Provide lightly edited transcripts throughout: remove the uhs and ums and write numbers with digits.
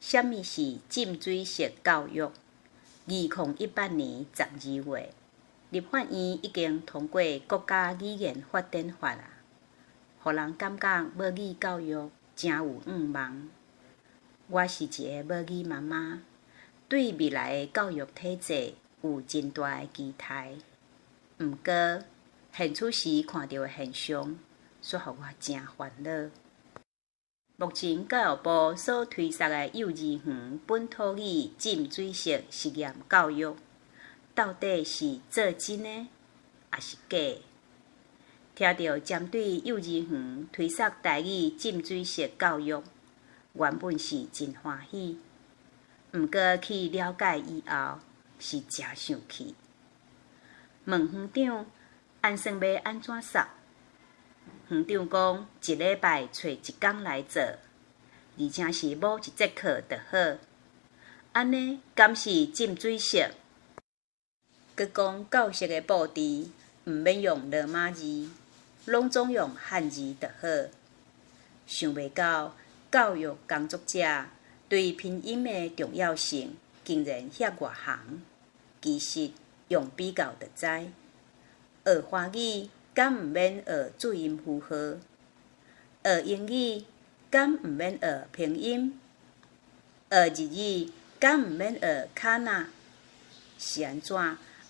什么是浸水式教育？2018年12月，立法院已经通过国家语言发展法啊，互人感觉母语教育真有愿望。我是一个母语妈妈，对未来的教育体制有真大的期待。毋过，现此时看到的现象，却互我真烦恼。目前教育部所推出的幼儿园本土语浸水式实验教育，到底是做真的，还是假的？听到针对幼儿园推出台语浸水式教育，原本是真欢喜，毋过去了解以后，是真生气。问园长安算要安怎扫？园长讲一礼拜找一天来做，而且是某一节课就好。安尼敢是浸水式？佮讲教室的布置毋免用罗马字，拢总用汉字就好。想袂到教育工作者对拼音的重要性竟然遐外行。其实用比较就知，学华语敢毋免学注音符号？学英语敢毋免学拼音？学日语敢毋免学卡那？是安怎？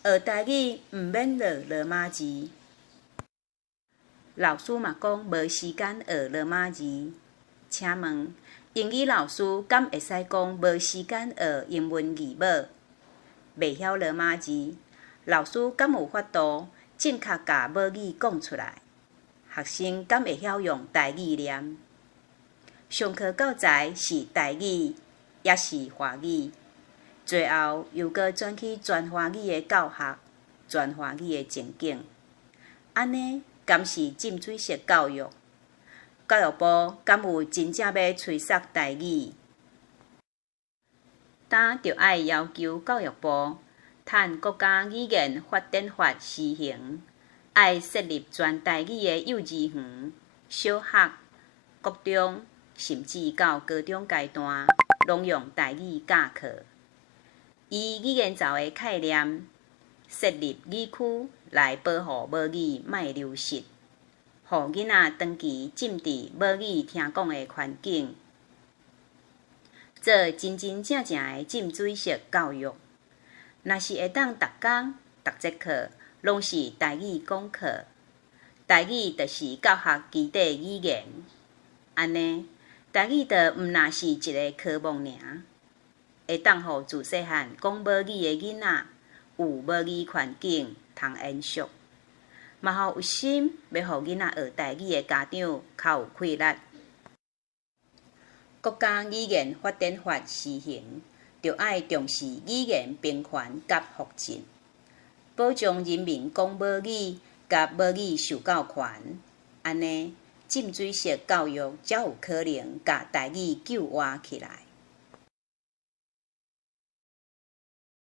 学台语毋免学罗马字？老师嘛讲无时间学罗马字。请问，英语老师敢会使讲无时间学英文字母？袂晓罗马字，老师敢有法度正确甲母语讲出来？学生敢会晓用台语念？上课教材是台语，也是华语，最后又搁转去全华语的教学、全华语的情景，安尼敢是浸水式教育？教育部敢有真正要催杀台语？咱就爱要求教育部趁国家语言发展法施行，爱设立全台语的幼儿园、小学、国中，甚至到高中阶段，拢用台语教课。以语言罩的概念，设立语区来保护母语莫流失，互囡仔长期浸伫母语听讲的环境。做真正的浸水式教育，若是会当逐工、逐节课拢是台语讲课，台语就是教学基地语言，安尼台语就毋若是一个科目尔，会当互自细汉讲母语的囡仔有母语环境通延续，嘛互有心要互囡仔学台语的家长较有气力。国家语言发展法施行，就爱重视语言平权甲福祉，保障人民讲母语甲母语受教权，安尼浸水式教育才有可能甲台语救活起来。